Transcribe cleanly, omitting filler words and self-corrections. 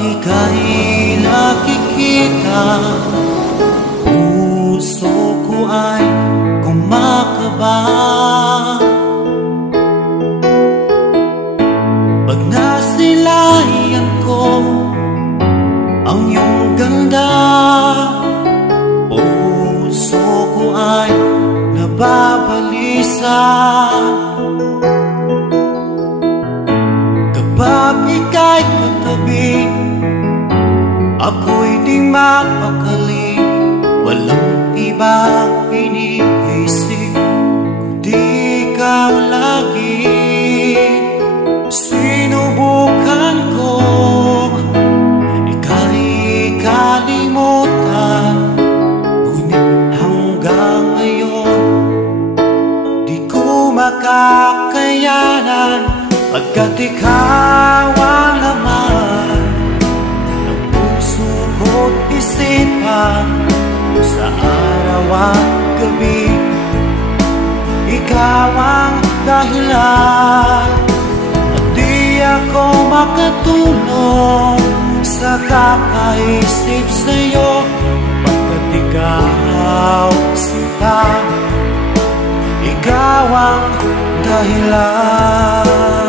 ika'y nakikita, puso ko ay kumakaba. Pag nasilayan ko ang iyong ganda, puso ko ay nababalisa. Kapag ika'y katabi, ako'y di mapakali. Walang ibang iniisip kundi ikaw lagi. Sinubukan ko ika'y kalimutan, ngunit hanggang ngayon di ko makakayanan, pagkat ikaw ang laman ng puso ko't isipan. Sa araw at gabi, ikaw ang dahilan, at di ako makatulog sa kakaisip sa'yo, pagkat ikaw sinta, ikaw ang dahilan.